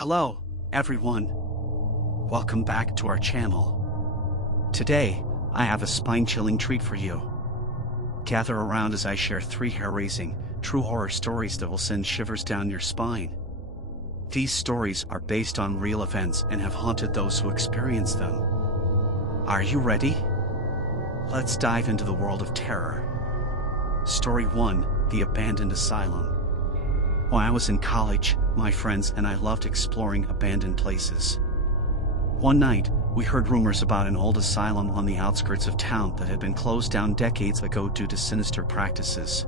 Hello, everyone. Welcome back to our channel. Today, I have a spine-chilling treat for you. Gather around as I share 3 hair-raising, true horror stories that will send shivers down your spine. These stories are based on real events and have haunted those who experience them. Are you ready? Let's dive into the world of terror. Story 1: The Abandoned Asylum. When I was in college, my friends and I loved exploring abandoned places. One night, we heard rumors about an old asylum on the outskirts of town that had been closed down decades ago due to sinister practices.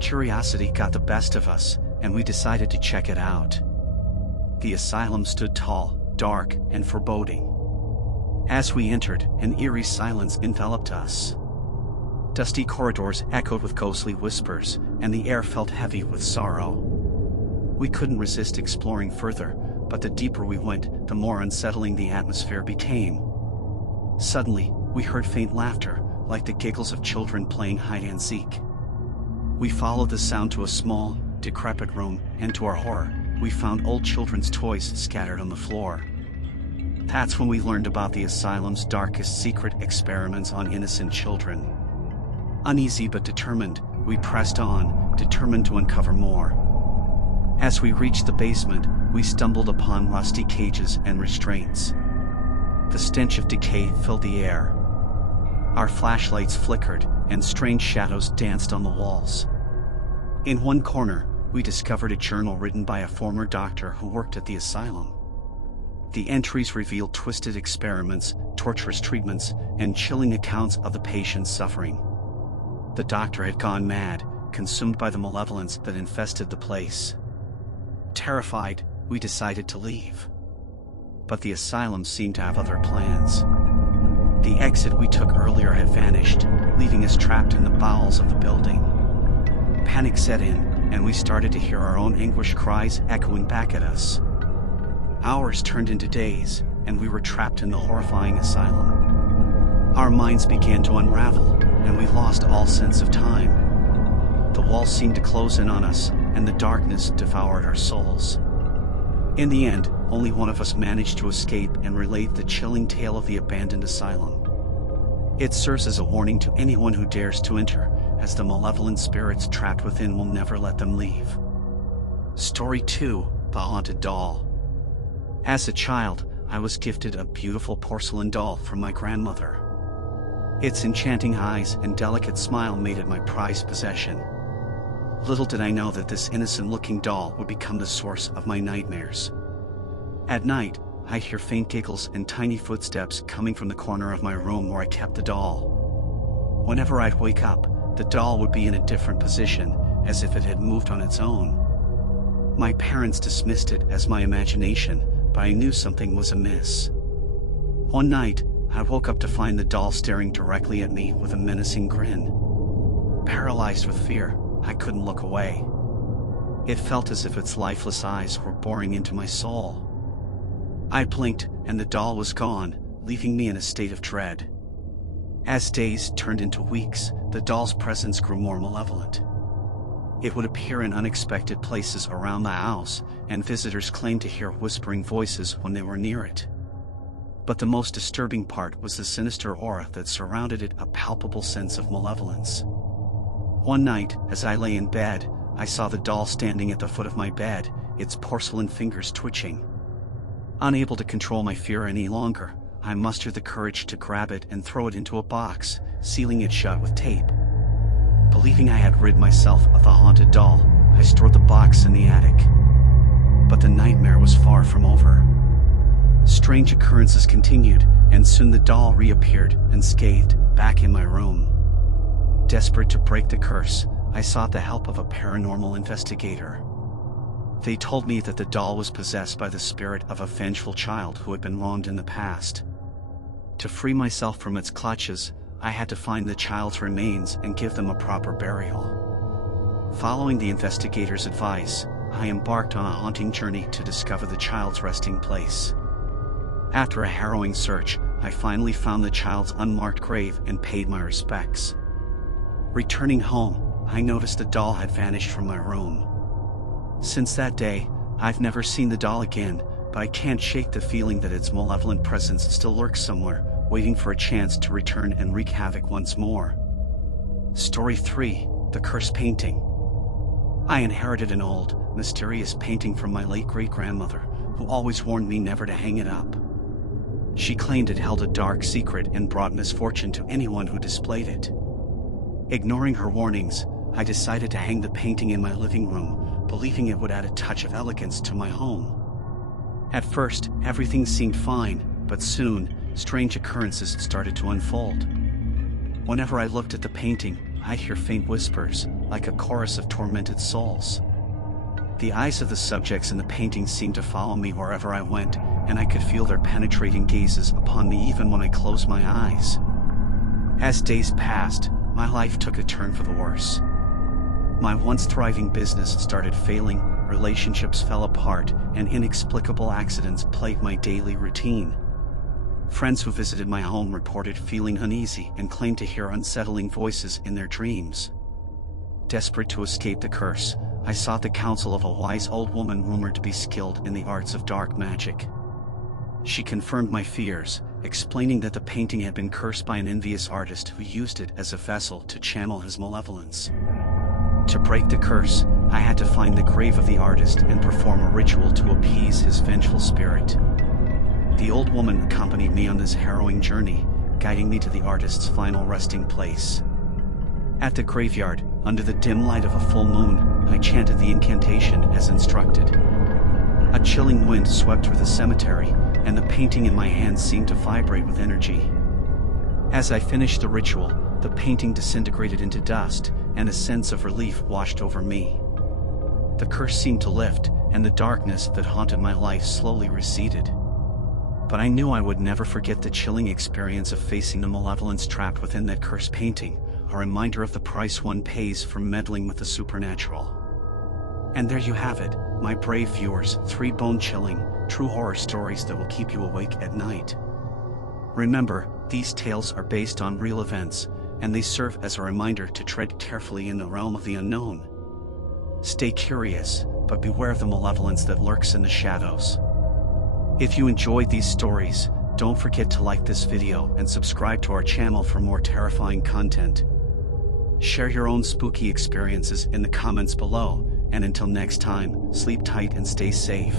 Curiosity got the best of us, and we decided to check it out. The asylum stood tall, dark, and foreboding. As we entered, an eerie silence enveloped us. Dusty corridors echoed with ghostly whispers, and the air felt heavy with sorrow. We couldn't resist exploring further, but the deeper we went, the more unsettling the atmosphere became. Suddenly, we heard faint laughter, like the giggles of children playing hide-and-seek. We followed the sound to a small, decrepit room, and to our horror, we found old children's toys scattered on the floor. That's when we learned about the asylum's darkest secret experiments on innocent children. Uneasy but determined, we pressed on, determined to uncover more. As we reached the basement, we stumbled upon rusty cages and restraints. The stench of decay filled the air. Our flashlights flickered, and strange shadows danced on the walls. In one corner, we discovered a journal written by a former doctor who worked at the asylum. The entries revealed twisted experiments, torturous treatments, and chilling accounts of the patient's suffering. The doctor had gone mad, consumed by the malevolence that infested the place. Terrified, we decided to leave. But the asylum seemed to have other plans. The exit we took earlier had vanished, leaving us trapped in the bowels of the building. Panic set in, and we started to hear our own anguished cries echoing back at us. Hours turned into days, and we were trapped in the horrifying asylum. Our minds began to unravel, and we lost all sense of time. The walls seemed to close in on us, and the darkness devoured our souls. In the end, only one of us managed to escape and relate the chilling tale of the abandoned asylum. It serves as a warning to anyone who dares to enter, as the malevolent spirits trapped within will never let them leave. Story 2: The Haunted Doll. As a child, I was gifted a beautiful porcelain doll from my grandmother. Its enchanting eyes and delicate smile made it my prized possession. Little did I know that this innocent-looking doll would become the source of my nightmares. At night, I'd hear faint giggles and tiny footsteps coming from the corner of my room where I kept the doll. Whenever I'd wake up, the doll would be in a different position, as if it had moved on its own. My parents dismissed it as my imagination, but I knew something was amiss. One night, I woke up to find the doll staring directly at me with a menacing grin. Paralyzed with fear, I couldn't look away. It felt as if its lifeless eyes were boring into my soul. I blinked, and the doll was gone, leaving me in a state of dread. As days turned into weeks, the doll's presence grew more malevolent. It would appear in unexpected places around the house, and visitors claimed to hear whispering voices when they were near it. But the most disturbing part was the sinister aura that surrounded it, a palpable sense of malevolence. One night, as I lay in bed, I saw the doll standing at the foot of my bed, its porcelain fingers twitching. Unable to control my fear any longer, I mustered the courage to grab it and throw it into a box, sealing it shut with tape. Believing I had rid myself of the haunted doll, I stored the box in the attic. But the nightmare was far from over. Strange occurrences continued, and soon the doll reappeared, unscathed, back in my room. Desperate to break the curse, I sought the help of a paranormal investigator. They told me that the doll was possessed by the spirit of a vengeful child who had been wronged in the past. To free myself from its clutches, I had to find the child's remains and give them a proper burial. Following the investigator's advice, I embarked on a haunting journey to discover the child's resting place. After a harrowing search, I finally found the child's unmarked grave and paid my respects. Returning home, I noticed the doll had vanished from my room. Since that day, I've never seen the doll again, but I can't shake the feeling that its malevolent presence still lurks somewhere, waiting for a chance to return and wreak havoc once more. Story 3: The Cursed Painting. I inherited an old, mysterious painting from my late great-grandmother, who always warned me never to hang it up. She claimed it held a dark secret and brought misfortune to anyone who displayed it. Ignoring her warnings, I decided to hang the painting in my living room, believing it would add a touch of elegance to my home. At first, everything seemed fine, but soon, strange occurrences started to unfold. Whenever I looked at the painting, I'd hear faint whispers, like a chorus of tormented souls. The eyes of the subjects in the painting seemed to follow me wherever I went, and I could feel their penetrating gazes upon me even when I closed my eyes. As days passed, my life took a turn for the worse. My once thriving business started failing, relationships fell apart, and inexplicable accidents plagued my daily routine. Friends who visited my home reported feeling uneasy and claimed to hear unsettling voices in their dreams. Desperate to escape the curse, I sought the counsel of a wise old woman rumored to be skilled in the arts of dark magic. She confirmed my fears, explaining that the painting had been cursed by an envious artist who used it as a vessel to channel his malevolence. To break the curse, I had to find the grave of the artist and perform a ritual to appease his vengeful spirit. The old woman accompanied me on this harrowing journey, guiding me to the artist's final resting place. At the graveyard, under the dim light of a full moon, I chanted the incantation as instructed. A chilling wind swept through the cemetery, and the painting in my hand seemed to vibrate with energy. As I finished the ritual, the painting disintegrated into dust, and a sense of relief washed over me. The curse seemed to lift, and the darkness that haunted my life slowly receded. But I knew I would never forget the chilling experience of facing the malevolence trapped within that cursed painting, a reminder of the price one pays for meddling with the supernatural. And there you have it, my brave viewers, 3 bone-chilling, true horror stories that will keep you awake at night. Remember, these tales are based on real events, and they serve as a reminder to tread carefully in the realm of the unknown. Stay curious, but beware of the malevolence that lurks in the shadows. If you enjoyed these stories, don't forget to like this video and subscribe to our channel for more terrifying content. Share your own spooky experiences in the comments below, and until next time, sleep tight and stay safe.